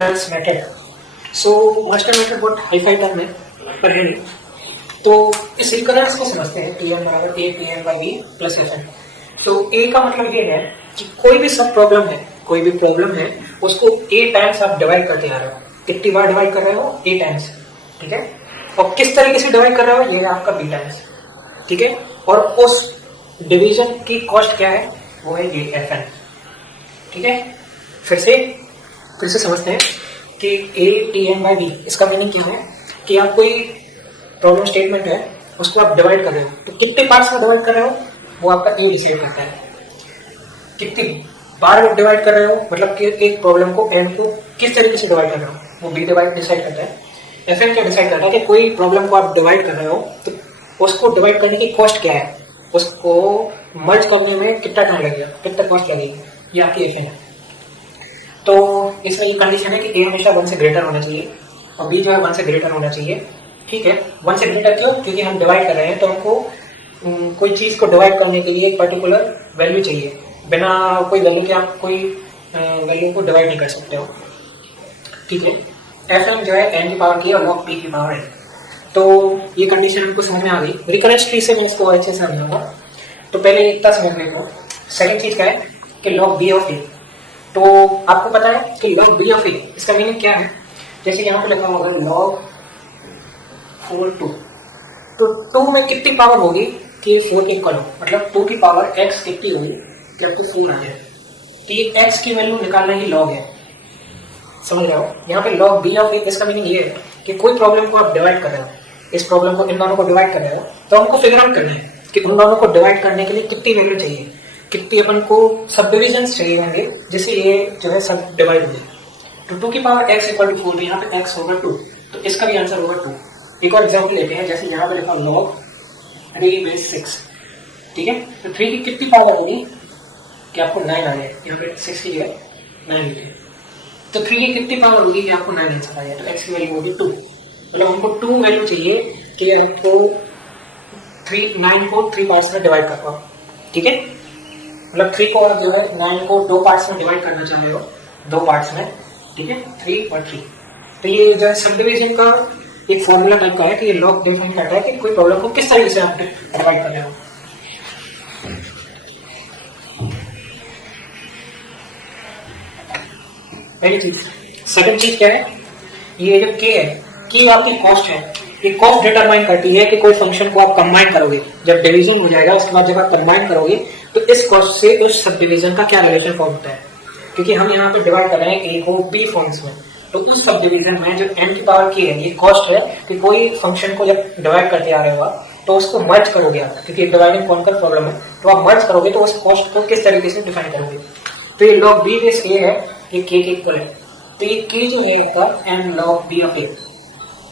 Method. So master method बहुत hi fi term है पर है नहीं। तो इस रिकरेंस को समझते हैं टी एन बराबर a p n by b plus f n. तो ए का मतलब ये है कि कोई भी सब प्रॉब्लम है, कोई भी प्रॉब्लम है उसको ए टाइम्स आप डिवाइड करते आ रहे हो। कितनी बार डिवाइड कर रहे हो? ए टाइम्स। ठीक है। और किस तरीके से डिवाइड कर रहे हो? ये है आपका बी टाइम्स। ठीक है। और उस डिवीजन की कॉस्ट क्या है? वो है ये एफ एन। ठीक है। फिर से समझते हैं कि a t n by b, इसका मीनिंग क्या है कि आप कोई प्रॉब्लम स्टेटमेंट है उसको आप डिवाइड कर रहे हो, तो कितने पार्ट्स में डिवाइड कर रहे हो वो आपका ए डिसाइड करता है। कितनी बार आप डिवाइड कर रहे हो मतलब कि एक प्रॉब्लम को एन को किस तरीके से डिवाइड कर रहे हो वो बी डिसाइड करता है। एफ एन क्या डिसाइड करता है कि कोई प्रॉब्लम को आप डिवाइड कर रहे हो तो उसको डिवाइड करने की कॉस्ट क्या है, उसको मर्ज करने में कितना टाइम लगेगा, कितना कॉस्ट लगेगी, ये आपकी एफ एन है। तो इसमें ये कंडीशन है कि ए हमेशा 1 से ग्रेटर होना चाहिए और बी जो है 1 से ग्रेटर होना चाहिए। ठीक है। 1 से ग्रेटर क्यों? क्योंकि हम डिवाइड कर रहे हैं तो हमको कोई चीज को डिवाइड करने के लिए एक पर्टिकुलर वैल्यू चाहिए। बिना कोई वैल्यू के आप कोई वैल्यू को डिवाइड नहीं कर सकते हो। ठीक है। एफ एम जो है एन की पावर की और लॉग पी की पावर है। तो ये कंडीशन हमको समझ में आ गई। रिकरेंस ट्री से मैं इसको अच्छे से समझाऊंगा। तो पहले इतना समझ लेते। सेकंड चीज क्या है कि लॉग बी ऑफ ए। तो आपको पता है कि लॉग बी ऑफ ए इसका मीनिंग क्या है? जैसे यहाँ पे लिखा होगा लॉग 4 2। तो 2 में कितनी पावर होगी कि 4 के इक्वल हो, मतलब 2 की पावर x कितनी होगी कि आपको 4 आ जाए। तो ये x की वैल्यू निकालना ही लॉग है। समझ रहे हो? यहाँ पे लॉग बी ऑफ ए इसका मीनिंग ये है कि कोई प्रॉब्लम को आप डिवाइड कर रहे हो, इस प्रॉब्लम को इन दोनों को डिवाइड कर रहे हो, तो हमको फिगर आउट करना है कि उन दोनों को डिवाइड करने के लिए कितनी वैल्यू चाहिए, कितनी अपन को सब डिविजन चाहिए होंगे जिससे ये जो है सब डिवाइड हो जाए। तो 2 की पावर x इक्वल टू 4, यहाँ पे x होगा 2, तो इसका भी आंसर होगा 2। एक और एग्जाम्पल लेते हैं, जैसे यहाँ पे लिखा लॉग 3 बेस 6। ठीक है। तो 3 की कितनी पावर होगी कि आपको 9 आ जाए, यहाँ पे 6 की जगह 9 लिखे। तो 3 की कितनी पावर होगी कि आपको 9 आंसर आ जाए, तो x की वैल्यू होगी 2। मतलब हमको 2 वैल्यू चाहिए कि आपको 9 को 3 पार्ट्स में डिवाइड कर पाओ। ठीक है। मतलब 3 को आप जो है 9 को 2 पार्ट्स में डिवाइड करना चाह रहे हो, 2 पार्ट्स में। ठीक है। 3 और 3। तो ये जो है सब डिविजन का एक फॉर्मूला टाइप का है कि ये लॉग डिफाइन करता है कि कोई प्रॉब्लम को किस तरीके से आप डिवाइड कर रहे हो। पहली चीज। सेकंड चीज क्या है? ये जो के है, के आपकी कॉस्ट है। ये कॉस्ट डिटरमाइन करती है कि कोई फंक्शन को आप कंबाइन करोगे, जब डिवीजन हो जाएगा उसके बाद जब आप कंबाइन करोगे तो इस कॉस्ट से उस सब डिवीजन का क्या रिलेशन फॉर्म होता है। क्योंकि हम यहाँ पे डिवाइड कर रहे हैं ए को बी फॉर्म्स में, तो उस सब डिवीजन में जो n की पावर की है ये कॉस्ट है कि कोई फंक्शन को जब डिवाइड करते आ रहे हो तो उसको मर्ज करोगे आप, क्योंकि डिवाइडिंग कॉन्कर प्रॉब्लम है, तो आप मर्ज करोगे तो उस कॉस्ट को किस तरीके से डिफाइन करोगे। तो ये लॉग बी बेस ए है, ये के इक्वल है। तो ये के जो है आपका एन लॉग बी ऑफ ए।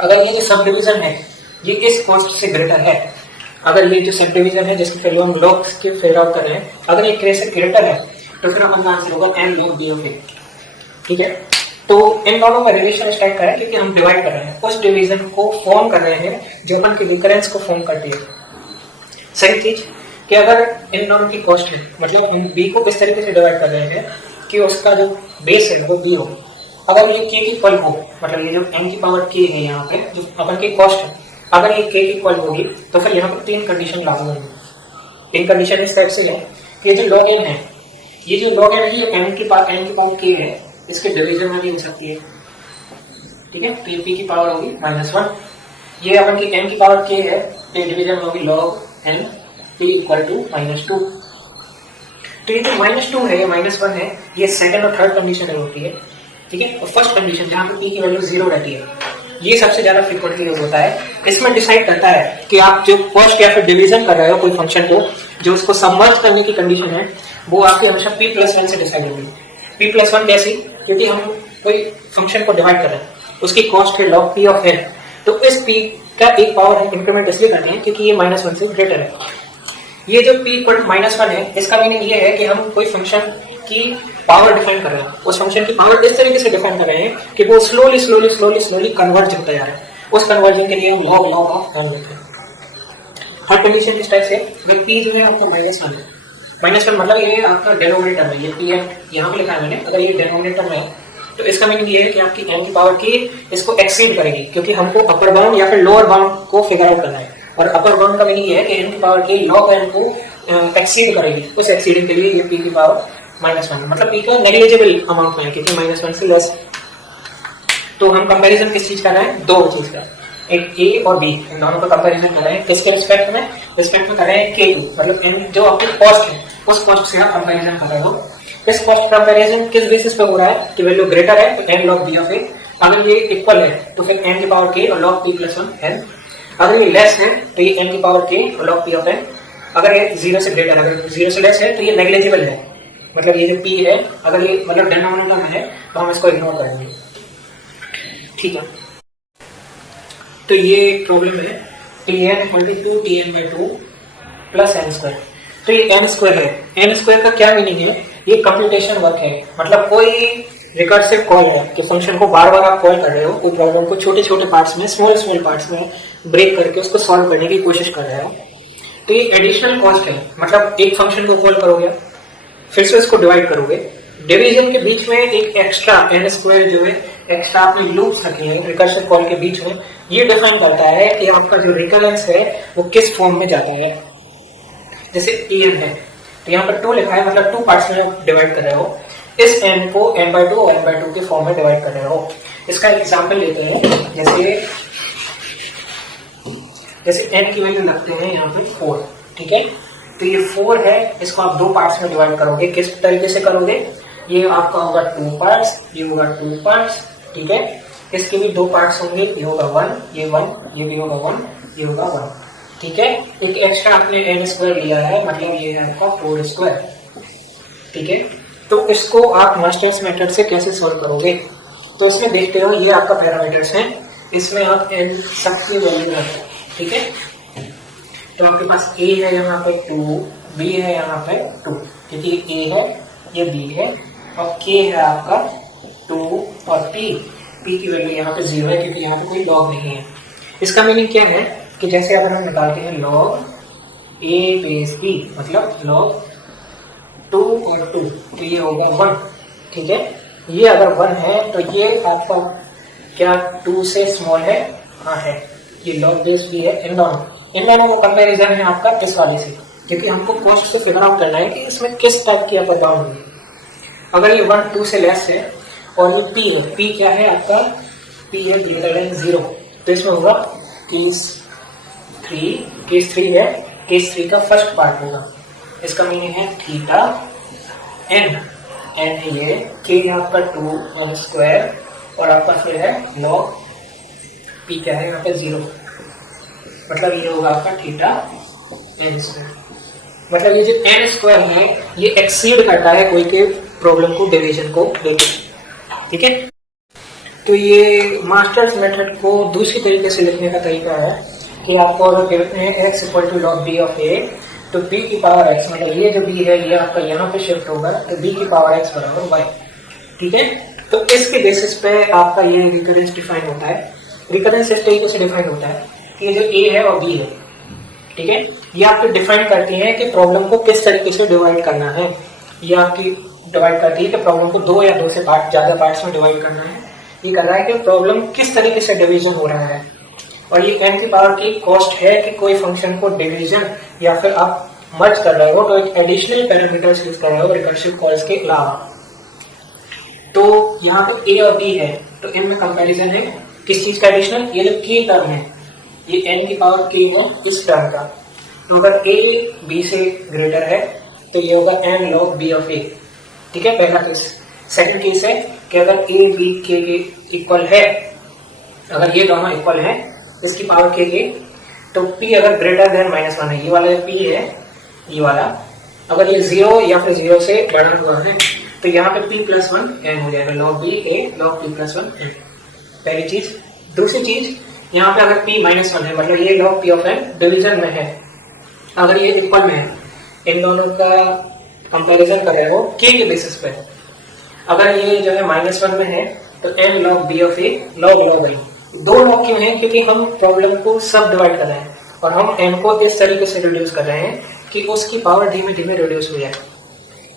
अगर ये जो सब डिवीजन है ये इस कॉस्ट से ग्रेटर है, अगर ये जो सब डिवीजन है जिसकी वैल्यू हम लॉग के फिगर आउट कर रहे हैं, अगर ये के से ग्रेटर है तो फिर हमारा आंसर होगा एन लॉग बी ऑफ ए। ठीक है। तो इन दोनों का रिलेशन इस टाइप का है क्योंकि हम डिवाइड कर रहे हैं, उस डिवीजन को फॉर्म कर रहे हैं जो अपन की रिकरेंस को फॉर्म करती है। सही चीज कि अगर इन दोनों की कॉस्ट है, मतलब हम बी को किस तरीके से डिवाइड कर रहे हैं कि उसका जो बेस है वो बी हो। अगर ये के की इक्वल हो, मतलब ये जो एन की पावर के है यहाँ पे जो अपन की कॉस्ट है, अगर ये के की इक्वल होगी तो फिर यहाँ पे 3 कंडीशन लागू होंगी। 3 कंडीशन इस टाइप से है कि ये जो लॉग एन है, ये जो लॉग एन है ये एन की पावर के है, इसके डिवीजन में भी हो सकती है। ठीक है। तो ये पी की पावर होगी -1, ये अपन की n की पावर k है, तो डिवीजन में होगी log n p equal to -2। तो ये जो -2 है, ये -1 है, ये सेकंड और थर्ड कंडीशन होती है। ठीक है। और फर्स्ट कंडीशन जहाँ पे p की वैल्यू 0 रहती है, ये सबसे ज्यादा फ्रीक्वेंटली यूज होता है। इसमें डिसाइड करता है कि आप जो कॉस्ट या फिर डिवीजन कर रहे हो कोई फंक्शन को, जो उसको सबमर्ज करने की कंडीशन है वो आपकी हमेशा p+1 से डिसाइड होगी। p+1 कैसे? क्योंकि हम कोई फंक्शन को डिवाइड कर रहे हैं, उसकी कॉस्ट है log p ऑफ n, तो इस p का एक पावर है इंक्रीमेंट इसलिए करते हैं क्योंकि ये -1 से ग्रेटर है। ये जो p इक्वल टू -1 है, इसका मीनिंग ये है कि हम कोई फंक्शन की पावर डिफाइन कर रहे हैं, उस फंक्शन की पावर इस तरीके से डिफाइन कर रहे हैं कि वो स्लोली कन्वर्ज होता जा रहा है। उस कन्वर्जन के लिए हम log ऑफ n लेते हैं। हर कंडीशन इस टाइप से अगर p जो है आपको -1 है, -1 मतलब ये आपका डेनोमिनेटर में, ये p है यहाँ पे लिखा है मैंने, अगर ये डेनोमिनेटर में तो इसका मीनिंग ये है कि आपकी n की पावर k इसको एक्सीड करेगी, क्योंकि हमको अपर बाउंड या फिर लोअर बाउंड को फिगर आउट करना है। और अपर बाउंड का मीनिंग ये है कि n की पावर k log n को एक्सीड करेगी। उस एक्सीडिंग के लिए ये p की पावर -1, मतलब p का नेग्लिजिबल अमाउंट में है क्योंकि -1 से लेस। तो हम कंपैरिजन किस चीज कर रहे हैं? दो चीज का, एक a और b, इन दोनों का कंपैरिजन कर रहे हैं। किसके रिस्पेक्ट में? रिस्पेक्ट में कर रहे हैं k2, मतलब n जो आपकी कॉस्ट है उस कॉस्ट से आप कंपैरिजन कर रहे हो। इस कॉस्ट कंपैरिजन किस बेसिस पे हो रहा है कि वैल्यू ग्रेटर है तो n log b of a, अगर ये इक्वल है तो फिर n की पावर k और log p प्लस 1 n, अगर ये लेस है तो ये n की पावर k और log p ऑफ n, अगर ये 0 से ग्रेटर, अगर 0 से लेस है तो ये नेग्लिजिबल है, मतलब ये जो p है अगर ये मतलब डिनोमिनेटर में है तो हम इसको इग्नोर करेंगे, ठीक है। तो ये एक प्रॉब्लम है tn equal to 2tn/2 plus n square. तो ये n स्क्वायर है, n स्क्वायर का क्या मीनिंग है? ये कंप्यूटेशन वर्क है, मतलब कोई रिकर्सिव कॉल है कि फंक्शन को बार बार आप कॉल कर रहे हो, कोई प्रॉब्लम को छोटे छोटे पार्ट्स में, स्मॉल पार्ट्स में ब्रेक करके उसको सॉल्व करने की कोशिश कर रहे हो। तो ये एडिशनल कॉस्ट है, मतलब एक फंक्शन को कॉल करोगे फिर से इसको डिवाइड करोगे, डिवीजन के बीच में एक एक्स्ट्रा n स्क्वायर जो है एक्स्ट्रा आपने लूप्स रखे हैं रिकर्सिव कॉल के बीच में, ये डिफाइन करता है कि आपका जो रिकरेंस है वो किस फॉर्म में जाता है। जैसे en है तो यहाँ पर 2 लिखा है, मतलब 2 पार्ट्स में डिवाइड कर रहे हो, इस n को n/2 और n/2 के फॉर्म में डिवाइड कर रहे हो। इसका एग्जांपल लेते हैं, जैसे n की वैल्यू रखते हैं यहाँ पे 4, ठीक है। तो ये 4 है, इसको आप 2 पार्ट्स में डिवाइड करोगे। किस तरीके से करोगे? ये आपका होगा 2 पार्ट्स, ये होगा 2 पार्ट्स, ठीक है। इसके भी 2 पार्ट्स होंगे, ये होगा 1, ये 1, ये भी होगा 1, ये होगा 1, ठीक है। एक एक्स्ट्रा आपने n स्क्वायर लिया है, मतलब ये है आपका 4 स्क्वायर, ठीक है। तो इसको आप मास्टर्स मेथड से कैसे सॉल्व करोगे? तो इसमें देखते हो ये आपका पैरामीटर्स हैं, इसमें आप n सबकी वैल्यू रखें, ठीक है। तो आपके पास a है यहाँ पे 2, b है यहाँ पे 2, क्योंकि a है ये b है, और k है आपका 2 और p की वैल्यू यहाँ पे 0 है क्योंकि यहाँ पे कोई लॉग नहीं है। इसका मीनिंग क्या है कि जैसे अगर हम निकालते हैं log a बेस b, मतलब log 2 और 2, तो ये होगा 1, ठीक है। ये अगर 1 है तो ये आपका क्या 2 से स्मॉल है? हाँ है, ये log बेस b है। इन दोनों को कंपैरिजन है आपका इस वाले से, क्योंकि हमको कॉस्ट को फिगर आउट करना है कि इसमें किस टाइप की अपर बाउंड है। अगर ये 1 2 से लेस है और ये p है, p क्या है आपका? p है ग्रेटर देन 0, तो इसमें होगा केस 3 है, केस 3 का फर्स्ट पार्ट होगा। इसका मीनिंग है थीटा n है ये, k आपका 2 स्क्वायर और आपका फिर है log p क्या है यहाँ पे 0, मतलब ये होगा आपका थीटा n स्क्वायर। मतलब ये जो n स्क्वायर है ये एक्सीड करता है कोई के प्रॉब्लम को, डिवीजन को लेकर, ठीक है। तो ये मास्टर्स मेथड को दूसरी तरीके से लिखने का तरीका है कि आपको अगर गिवन है x equal to log b of a, तो b की पावर x, मतलब ये जो b है ये आपका यहाँ पे शिफ्ट होगा, तो b की पावर x बराबर y, ठीक है। तो इसके बेसिस पे आपका ये रिकरेंस डिफाइन होता है। रिकरेंस इस तरीके से डिफाइन होता है कि ये जो a है और b है, ठीक है, ये आपको डिफाइन करती है कि प्रॉब्लम को किस तरीके से डिवाइड करना है। ये आपकी डिवाइड करती है कि प्रॉब्लम को 2 या 2 से ज्यादा पार्ट्स में डिवाइड करना है। ये कर रहा है कि प्रॉब्लम किस तरीके से डिवीजन हो रहा है, और ये n की पावर की कॉस्ट है कि कोई फंक्शन को डिवीजन या फिर आप मर्ज कर रहे हो तो एक एडिशनल पैरामीटर्स यूज कर रहे हो रिकर्सिव कॉल्स के अलावा। तो यहाँ पे a और b है, तो n में कंपैरिजन है किस चीज का एडिशनल? ये जो k टर्म है, ये n की पावर k है इस टर्म का। तो अगर a b से ग्रेटर है तो ये होगा n log b of a, ठीक है, पहला केस। सेकंड केस है कि अगर a b k के इक्वल है, अगर ये दोनों इक्वल है इसकी पावर k के, तो p अगर ग्रेटर देन -1 है, ये वाला p है, ये वाला अगर ये 0 या फिर 0 से बड़ा हुआ है तो यहाँ पे p प्लस 1 n हो जाएगा, log b a log p plus 1 n, पहली चीज। दूसरी चीज, यहाँ पे अगर p -1 है, मतलब ये log p of n division में है, अगर ये इक्वल में है, इन दोनों का कंपैरिजन कर रहे हो k के बेसिस पे। अगर ये जो है -1 में है तो n log b of a log i। 2 log क्यों है? क्योंकि हम प्रॉब्लम को सब डिवाइड कर रहे हैं और हम n को इस तरीके से रिड्यूस कर रहे हैं कि उसकी पावर धीमे धीमे रिड्यूस हो जाए,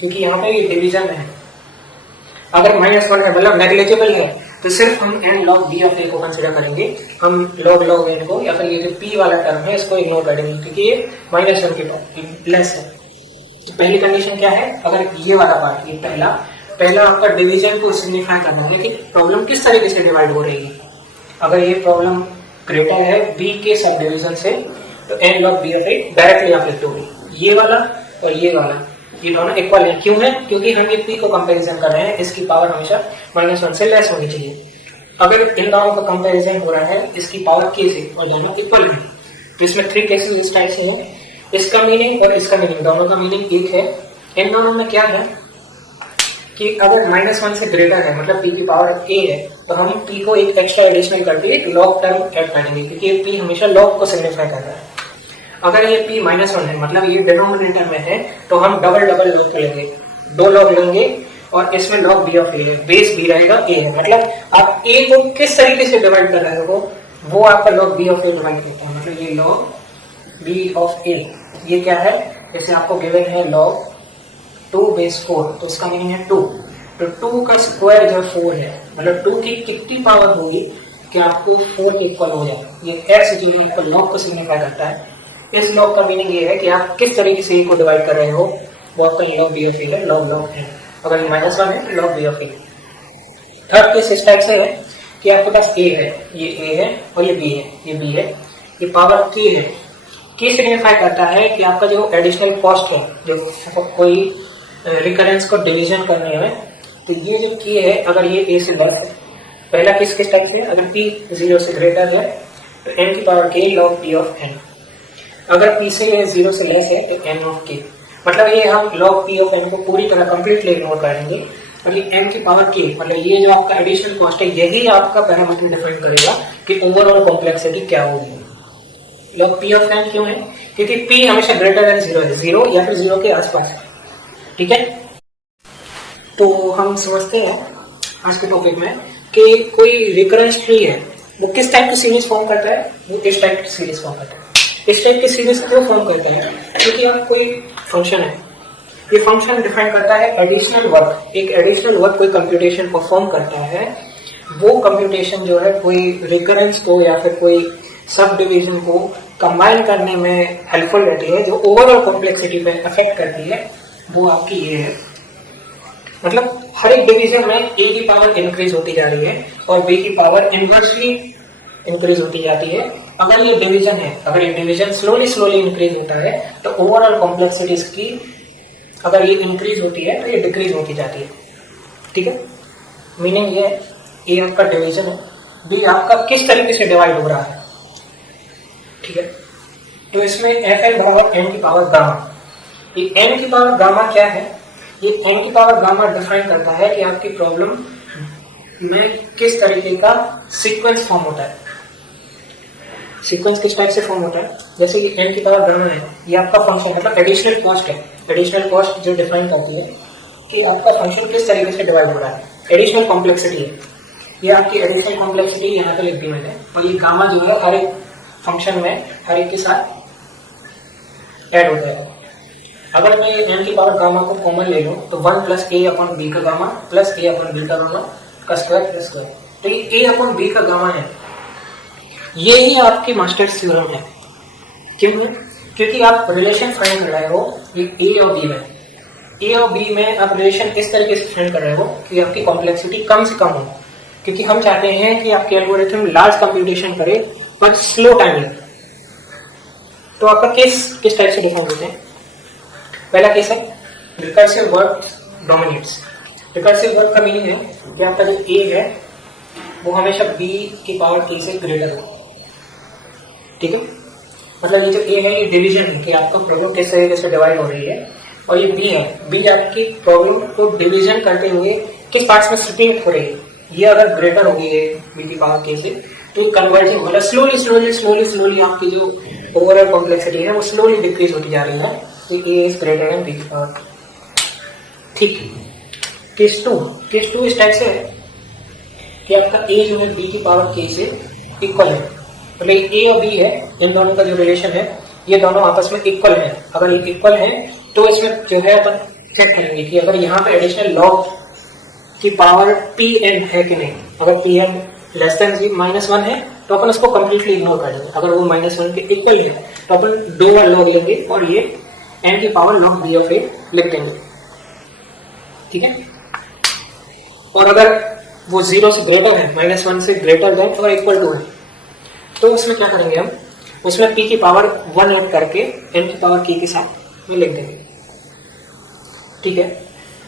क्योंकि यहाँ पे ये डिवीजन में है। अगर -1 है मतलब नेग्लिजिबल है तो सिर्फ हम n log b of a को कंसिडर करेंगे, हम log n को या फिर ये जो p वाला टर्म है इसको इग्नोर करेंगे क्योंकि ये -1 के पावर लेस है। पहली कंडीशन क्या है, अगर ये वाला पार्ट, ये पहला आपका डिवीजन को सिग्निफाई करना है कि प्रॉब्लम किस तरीके से डिवाइड हो रही है। अगर ये प्रॉब्लम ग्रेटर है b के सब डिवीजन से तो n log b of a directly आप लिख दोगे। ये वाला और ये वाला ये दोनों इक्वल है, क्यों है, क्योंकि हम ये p को कंपैरिजन कर रहे हैं, इसकी पावर हमेशा -1 से लेस होनी चाहिए। अगर इन दोनों का कंपैरिजन हो रहा है इसकी पावर k से और दोनों इक्वल है तो इसमें 3 केसेस इस टाइप से हैं। इसका मीनिंग और इसका मीनिंग दोनों का मीनिंग एक है। इन दोनों में क्या है कि अगर -1 से ग्रेटर है मतलब p की पावर a है तो हम p को एक एक्स्ट्रा एडिशनल करके एक log टर्म ऐड करेंगे क्योंकि p हमेशा log को सिग्निफाई कर रहा है। अगर ये p -1 है मतलब ये डिनोमिनेटर में है तो हम डबल log लेंगे, 2 log लेंगे और इसमें log b ऑफ a है, बेस b रहेगा a है, मतलब आप a को किस तरीके से डिवाइड कर रहे हो वो आपका log b of a divide करता है। मतलब ये log b ऑफ a ये क्या है, जैसे आपको गिवन है log 2 बेस 4 तो इसका मीनिंग है 2, तो 2 का स्क्वायर जो 4 है मतलब 2 की कितनी पावर होगी कि आपको 4 इक्वल हो जाए। ये x जो है log को सिग्निफाई करता है। इस log का मीनिंग ये है कि आप किस तरीके से को डिवाइड कर रहे हो, वो आपका log b ऑफ a है, log है। अगर ये -1 है तो log b of a। Third case इस टाइप से है कि आपके पास a है, ये a है और ये b है, ये b है, ये पावर k है। k सिग्निफाई करता है कि आपका जो एडिशनल कॉस्ट है, जो कोई रिकरेंस को डिवीजन करने में, तो ये जो k है अगर ये a से लेस है, पहला केस किस टाइप से, अगर p 0 से ग्रेटर है तो n की power k log p of n, अगर p से 0 से लेस है तो n ऑफ k, मतलब ये हम log p ऑफ n को पूरी तरह कंप्लीटली इग्नोर करेंगे और ये n की पावर k मतलब ये जो आपका एडिशनल कॉस्ट है यही आपका पैरामीटर डिफाइन करेगा कि ओवरऑल कॉम्प्लेक्सिटी क्या होगी। log p ऑफ n क्यों है, क्योंकि p हमेशा ग्रेटर देन 0 है, 0 या फिर 0 के आसपास है, ठीक है। तो हम समझते हैं आज के टॉपिक में कि कोई रिकरेंस ट्री है वो किस टाइप की सीरीज फॉर्म करता है, वो इस टाइप की सीरीज फॉर्म करता है। इस टाइप की सीरीज क्यों फॉर्म करता है, क्योंकि आप कोई फंक्शन है, ये फंक्शन डिफाइन करता है एडिशनल वर्क, एक एडिशनल वर्क कोई कंप्यूटेशन परफॉर्म करता है, वो कंप्यूटेशन जो है कोई रिकरेंस को या फिर कोई सब डिवीजन को कंबाइन करने में हेल्पफुल रहती है, जो ओवरऑल कॉम्प्लेक्सिटी पे अफेक्ट करती है, वो आपकी ये है। मतलब हर एक डिवीजन में a की पावर इंक्रीज होती जा रही है और b की पावर इनवर्सली इंक्रीज होती जाती है। अगर ये डिवीजन है, अगर ये डिवीजन स्लोली इंक्रीज होता है तो ओवरऑल कॉम्प्लेक्सिटी इसकी अगर ये इंक्रीज होती है तो ये डिक्रीज होती जाती है, ठीक है। मीनिंग ये है a आपका डिवीजन है, b आपका किस तरीके से डिवाइड हो रहा है, ठीक है। तो इसमें fn बराबर n की पावर गामा, ये n की पावर गामा क्या है, ये n की पावर गामा डिफाइन करता है कि आपकी प्रॉब्लम में किस तरीके का सीक्वेंस फॉर्म होता है। सीक्वेंस किस टाइप से फॉर्म होता है, जैसे कि n की पावर गामा है, ये आपका फंक्शन मतलब एडिशनल कॉस्ट है, एडिशनल कॉस्ट जो डिफाइन करती है कि आपका फंक्शन किस तरीके से डिवाइड हो रहा है। एडिशनल कॉम्प्लेक्सिटी है, ये आपकी एडिशनल कॉम्प्लेक्सिटी यहाँ पे लिख दी मैंने, और ये गामा जो है हर एक फंक्शन में हर एक के साथ ऐड होता है। अगर मैं n की पावर गामा को कॉमन ले लूँ तो 1 प्लस a अपॉन b का gamma plus a upon b का गामा का स्क्वायर प्लस स्क्वायर, तो ये a अपॉन b का गामा है, ये ही आपकी मास्टर्स थ्योरम है। क्यों है, क्योंकि आप रिलेशन फाइंड कर रहे हो ये a और b में, a और b में आप रिलेशन इस तरीके से फाइंड कर रहे हो कि आपकी कॉम्प्लेक्सिटी कम से कम हो, क्योंकि हम चाहते हैं कि आपके एल्गोरिथम लार्ज कंप्यूटेशन करे पर स्लो टाइम लगे। तो आपका केस किस टाइप से डिफाइन होते हैं, पहला केस है recursive work dominates. Recursive work का मीनिंग है कि आपका जो a है वो हमेशा b की पावर k से ग्रेटर हो, ठीक है। मतलब ये जो a है ये डिवीजन है कि आपका प्रॉब्लम किस तरीके से डिवाइड हो रही है, और ये b है, b आपकी प्रॉब्लम को डिवीजन करते हुए किस पार्ट्स में स्प्लिट हो रही है। ये अगर ग्रेटर हो गई है b की पावर k से तो कन्वर्जिंग मतलब स्लोली आपकी जो ओवरऑल कॉम्प्लेक्सिटी है वो स्लोली डिक्रीज होती जा रही है, तो a is greater than b की पावर, ठीक। केस टू इस टाइप से है कि आपका a जो है b की पावर k से इक्वल है, मतलब a और b है, इन दोनों का जो रिलेशन है ये दोनों आपस में इक्वल है। अगर ये इक्वल है तो इसमें जो है अपन चेक करेंगे कि अगर यहाँ पे एडिशनल लॉग कि पावर पी एन है कि नहीं। अगर पी एन लेस देन -1 है तो अपन उसको कंप्लीटली इग्नोर कर देंगे। अगर वो -1 के इक्वल है तो अपन 2 बार लॉग लेंगे और ये n की power log b of a लिख देंगे, ठीक है। और अगर वो 0 से ग्रेटर है, -1 से ग्रेटर देन और इक्वल टू है, तो उसमें क्या करेंगे हम, उसमें p की पावर 1 ऐड करके n की पावर k के साथ में लिख देंगे, ठीक है।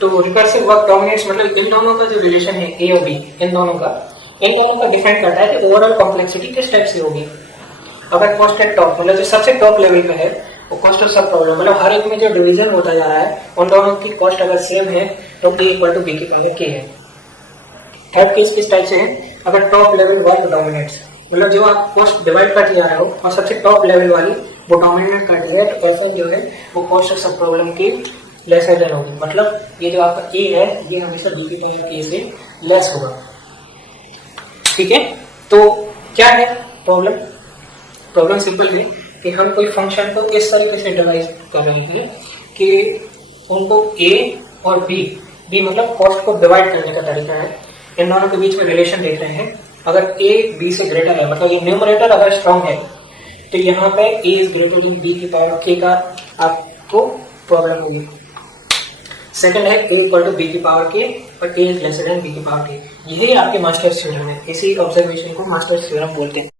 तो रिकर्सिव वर्क डोमिनेट्स मतलब इन दोनों का जो रिलेशन है a और b, इन दोनों का डिफाइन करता है कि ओवरऑल कॉम्प्लेक्सिटी किस टाइप से होगी। अगर कॉस्ट एट टॉप मतलब जो सबसे टॉप लेवल पे है वो कॉस्ट ऑफ सब प्रॉब्लम, मतलब हर एक में जो डिवीजन होता जा रहा है उन दोनों की कॉस्ट अगर सेम है तो a इक्वल टू b की पावर k है। थर्ड केस किस टाइप से है, अगर टॉप लेवल वर्क डोमिनेट्स मतलब जो आप कॉस्ट डिवाइड करते जा रहे हो और सबसे टॉप लेवल वाली वो डोमिनेट कर रही है, तो ऐसा जो है वो कॉस्ट ऑफ सब प्रॉब्लम की लेसर देन होगी। मतलब ये जो आपका a है ये हमेशा b की पावर k से लेस होगा, ठीक है। तो क्या है प्रॉब्लम, प्रॉब्लम सिंपल है कि हम कोई फंक्शन को इस तरीके से डिवाइड कर रहे हैं कि उनको a और b मतलब कॉस्ट को डिवाइड करने का तरीका है, इन दोनों के बीच में रिलेशन देख रहे हैं। अगर a b से ग्रेटर है मतलब ये न्यूमरेटर अगर स्ट्रॉन्ग है तो यहाँ पे a is greater than b की पावर k का आपको प्रॉब्लम होगी। सेकंड है a इक्वल टू b की पावर k और a is lesser than b की पावर k, यही आपके मास्टर्स थ्योरम है। इसी ऑब्जर्वेशन को मास्टर्स थ्योरम बोलते हैं।